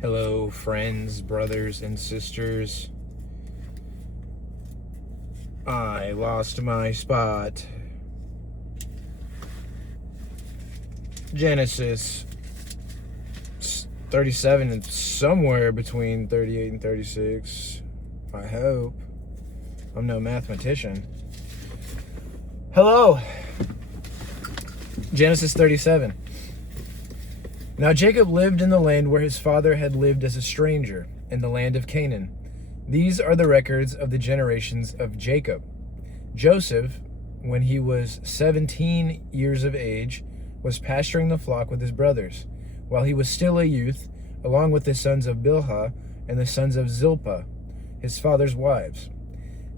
Hello, friends, brothers, and sisters. I lost my spot. Genesis 37 and somewhere between 38 and 36. I hope. I'm no mathematician. Hello. Genesis 37. Now Jacob lived in the land where his father had lived as a stranger, in the land of Canaan. These are the records of the generations of Jacob. Joseph, when he was 17 years of age, was pasturing the flock with his brothers, while he was still a youth, along with the sons of Bilhah and the sons of Zilpah, his father's wives.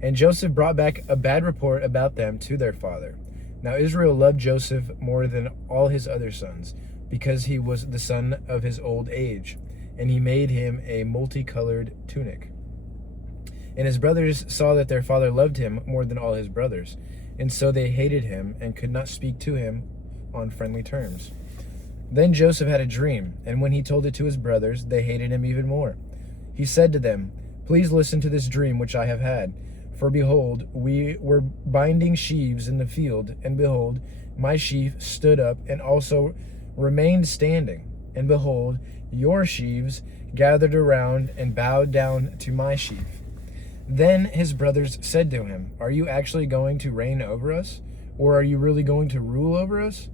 And Joseph brought back a bad report about them to their father. Now Israel loved Joseph more than all his other sons, because he was the son of his old age, and he made him a multicolored tunic. And his brothers saw that their father loved him more than all his brothers, and so they hated him and could not speak to him on friendly terms. Then Joseph had a dream, and when he told it to his brothers, they hated him even more. He said to them, "Please listen to this dream which I have had. For behold, we were binding sheaves in the field, and behold, my sheaf stood up and also remained standing. And behold, your sheaves gathered around and bowed down to my sheaf." Then his brothers said to him, "Are you actually going to reign over us? Or are you really going to rule over us?"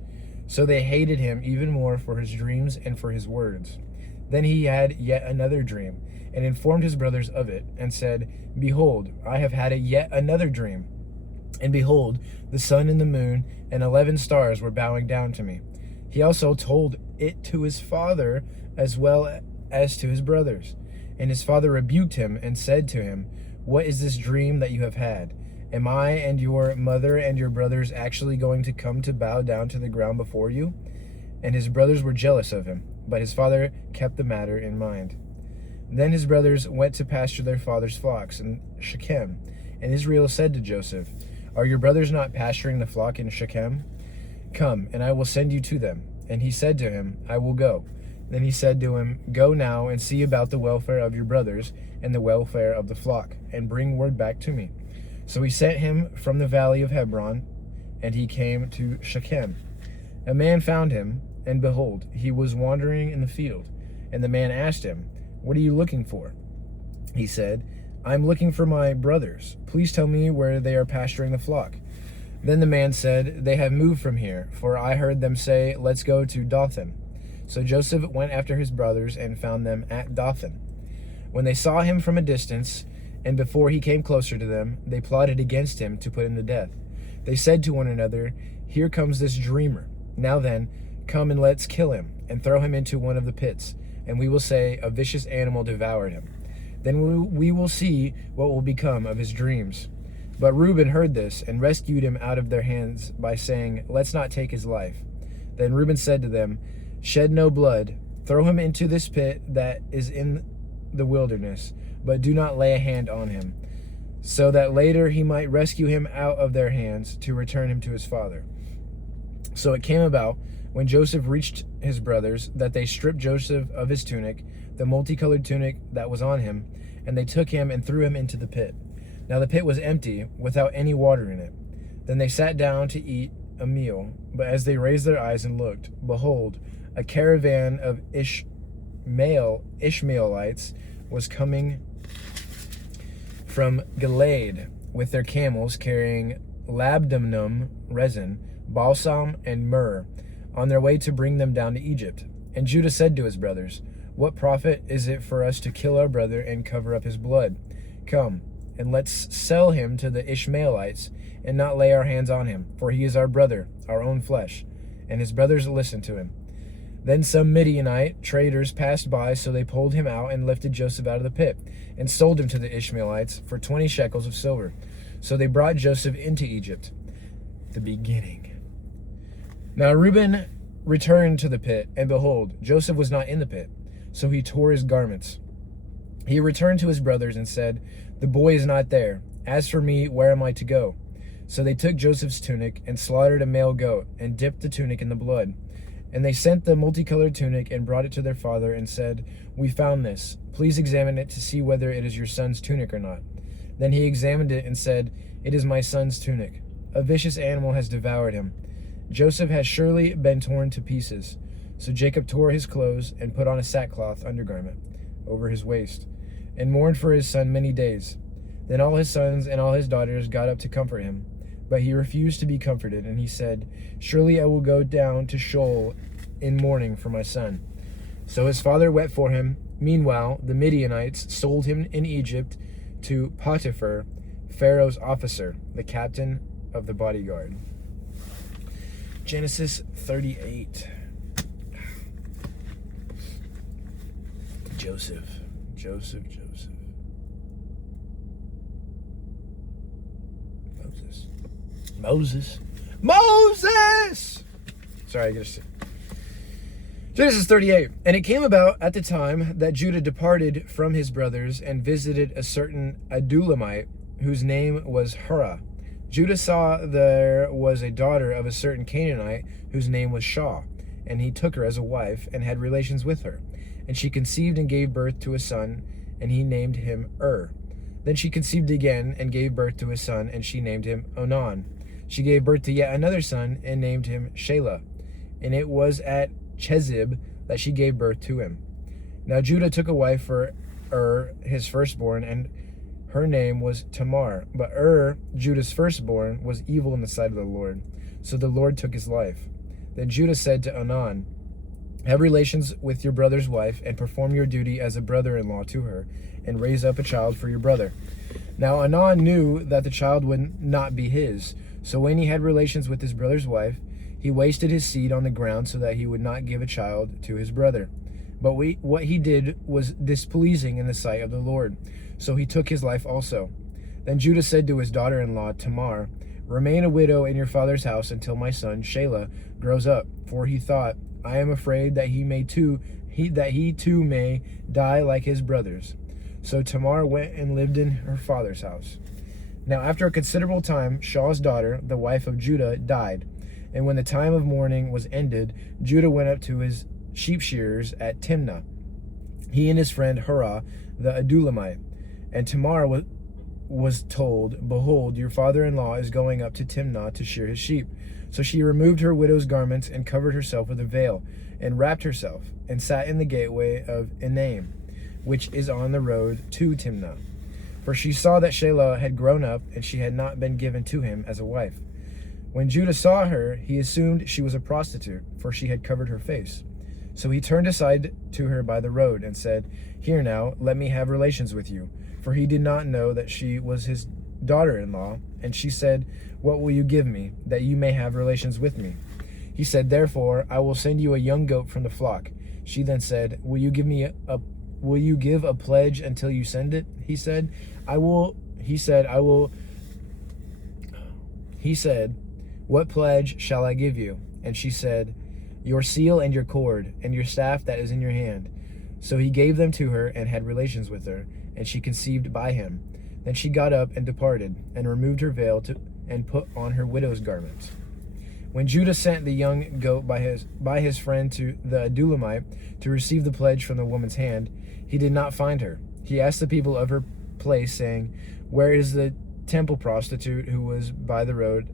So they hated him even more for his dreams and for his words. Then he had yet another dream, and informed his brothers of it, and said, "Behold, I have had yet another dream. And behold, the sun and the moon and 11 stars were bowing down to me." He also told it to his father as well as to his brothers. And his father rebuked him and said to him, "What is this dream that you have had? Am I and your mother and your brothers actually going to come to bow down to the ground before you?" And his brothers were jealous of him, but his father kept the matter in mind. Then his brothers went to pasture their father's flocks in Shechem. And Israel said to Joseph, "Are your brothers not pasturing the flock in Shechem? Come, and I will send you to them." And he said to him, "I will go." Then he said to him, "Go now and see about the welfare of your brothers and the welfare of the flock, and bring word back to me." So he sent him from the valley of Hebron, and he came to Shechem. A man found him, and behold, he was wandering in the field. And the man asked him, "What are you looking for?" He said, "I am looking for my brothers. Please tell me where they are pasturing the flock." Then the man said, "They have moved from here, for I heard them say, 'Let's go to Dothan.'" So Joseph went after his brothers and found them at Dothan. When they saw him from a distance, and before he came closer to them, they plotted against him to put him to death. They said to one another, "Here comes this dreamer. Now then, come and let's kill him, and throw him into one of the pits, and we will say, 'A vicious animal devoured him.' Then we will see what will become of his dreams." But Reuben heard this and rescued him out of their hands by saying, "Let's not take his life." Then Reuben said to them, "Shed no blood. Throw him into this pit that is in the wilderness, but do not lay a hand on him, so that later he might rescue him out of their hands to return him to his father." So it came about, when Joseph reached his brothers, that they stripped Joseph of his tunic, the multicolored tunic that was on him, and they took him and threw him into the pit. Now the pit was empty, without any water in it. Then they sat down to eat a meal, but as they raised their eyes and looked, behold, a caravan of Ishmaelites was coming from Gilead with their camels carrying labdanum resin, balsam, and myrrh, on their way to bring them down to Egypt. And Judah said to his brothers, "What profit is it for us to kill our brother and cover up his blood? Come, and let's sell him to the Ishmaelites and not lay our hands on him, for he is our brother, our own flesh." And his brothers listened to him. Then some Midianite traders passed by, so they pulled him out and lifted Joseph out of the pit and sold him to the Ishmaelites for 20 shekels of silver. So they brought Joseph into Egypt. The beginning. Now Reuben returned to the pit, and behold, Joseph was not in the pit. So he tore his garments. He returned to his brothers and said, "The boy is not there. As for me, where am I to go?" So they took Joseph's tunic and slaughtered a male goat and dipped the tunic in the blood. And they sent the multicolored tunic and brought it to their father and said, "We found this. Please examine it to see whether it is your son's tunic or not." Then he examined it and said, "It is my son's tunic. A vicious animal has devoured him. Joseph has surely been torn to pieces." So Jacob tore his clothes and put on a sackcloth undergarment over his waist and mourned for his son many days. Then all his sons and all his daughters got up to comfort him. But he refused to be comforted, and he said, "Surely I will go down to Sheol in mourning for my son." So his father wept for him. Meanwhile, the Midianites sold him in Egypt to Potiphar, Pharaoh's officer, the captain of the bodyguard. Genesis 38. Joseph. Moses! Sorry, I gotta Genesis 38. And it came about at the time that Judah departed from his brothers and visited a certain Adullamite, whose name was Hurrah. Judah saw there was a daughter of a certain Canaanite, whose name was Shah, and he took her as a wife and had relations with her. And she conceived and gave birth to a son, and he named him Then she conceived again and gave birth to a son, and she named him Onan. She gave birth to yet another son and named him Shelah. And it was at Chezib that she gave birth to him. Now Judah took a wife for his firstborn, and her name was Tamar. But Judah's firstborn, was evil in the sight of the Lord. So the Lord took his life. Then Judah said to Onan, "Have relations with your brother's wife, and perform your duty as a brother-in-law to her, and raise up a child for your brother." Now Onan knew that the child would not be his. So when he had relations with his brother's wife, he wasted his seed on the ground so that he would not give a child to his brother. But what he did was displeasing in the sight of the Lord. So he took his life also. Then Judah said to his daughter-in-law Tamar, "Remain a widow in your father's house until my son Shelah grows up." For he thought, "I am afraid that he too may die like his brothers." So Tamar went and lived in her father's house. Now after a considerable time, Shaw's daughter, the wife of Judah, died. And when the time of mourning was ended, Judah went up to his sheep shearers at Timnah, he and his friend Hurrah the Adullamite. And Tamar was told, "Behold, your father-in-law is going up to Timnah to shear his sheep." So she removed her widow's garments and covered herself with a veil, and wrapped herself, and sat in the gateway of Enaim, which is on the road to Timnah. For she saw that Shelah had grown up, and she had not been given to him as a wife. When Judah saw her, he assumed she was a prostitute, for she had covered her face. So he turned aside to her by the road and said, "Here now, let me have relations with you." For he did not know that she was his daughter-in-law. And she said, "What will you give me, that you may have relations with me?" He said, "Therefore, I will send you a young goat from the flock." She then said, Will you give a pledge until you send it?" He said, "What pledge shall I give you?" And she said, "Your seal and your cord, and your staff that is in your hand." So he gave them to her and had relations with her, and she conceived by him. Then she got up and departed, and removed her veil and put on her widow's garments. When Judah sent the young goat by his friend to the Adullamite to receive the pledge from the woman's hand, he did not find her. He asked the people of her place, saying, "Where is the temple prostitute who was by the road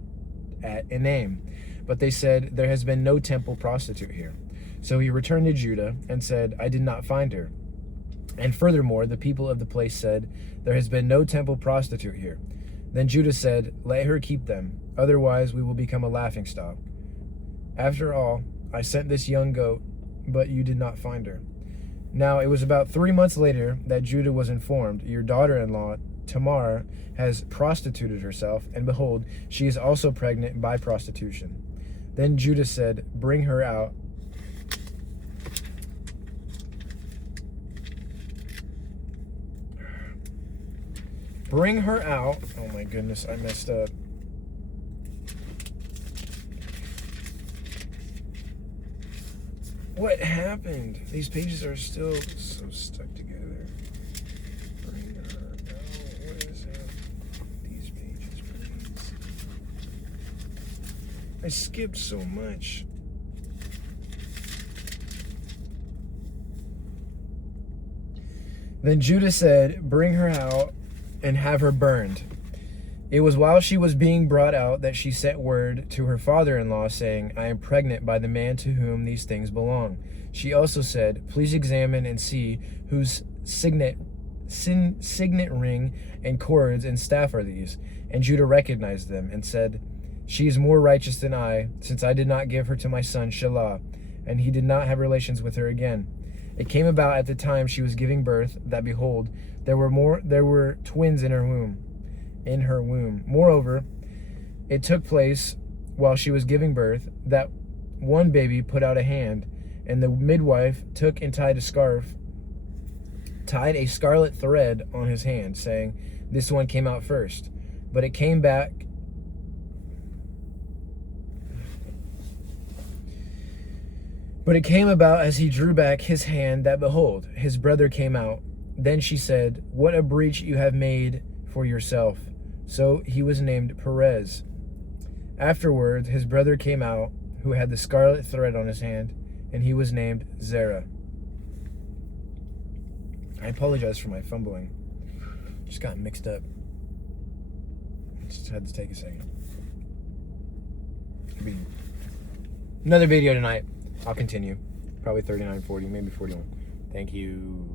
at Enaim?" But they said, "There has been no temple prostitute here." So he returned to Judah and said, "I did not find her." And furthermore, the people of the place said, "There has been no temple prostitute here." Then Judah said, "Let her keep them, otherwise we will become a laughingstock. After all, I sent this young goat, but you did not find her." Now it was about 3 months later that Judah was informed, "Your daughter-in-law, Tamar, has prostituted herself, and behold, she is also pregnant by prostitution." Then Judah said, "Bring her out." Bring her out. Oh my goodness, I messed up. What happened? These pages are still so stuck together. Bring her out. What is it? These pages, please. I skipped so much. Then Judah said, "Bring her out and have her burned." It was while she was being brought out that she sent word to her father-in-law, saying, "I am pregnant by the man to whom these things belong." She also said, "Please examine and see whose signet ring and cords and staff are these." And Judah recognized them and said, "She is more righteous than I, since I did not give her to my son Shelah." And he did not have relations with her again. It came about at the time she was giving birth that, behold, there were twins in her womb. Moreover, it took place while she was giving birth that one baby put out a hand, and the midwife took and tied a scarlet thread on his hand, saying, "This one came out first." But it came about as he drew back his hand that, behold, his brother came out. Then she said, "What a breach you have made for yourself." So he was named Perez. Afterwards, his brother came out, who had the scarlet thread on his hand, and he was named Zerah. I apologize for my fumbling. Just got mixed up. Just had to take a second. Another video tonight. I'll continue. Probably 39, 40, maybe 41. Thank you.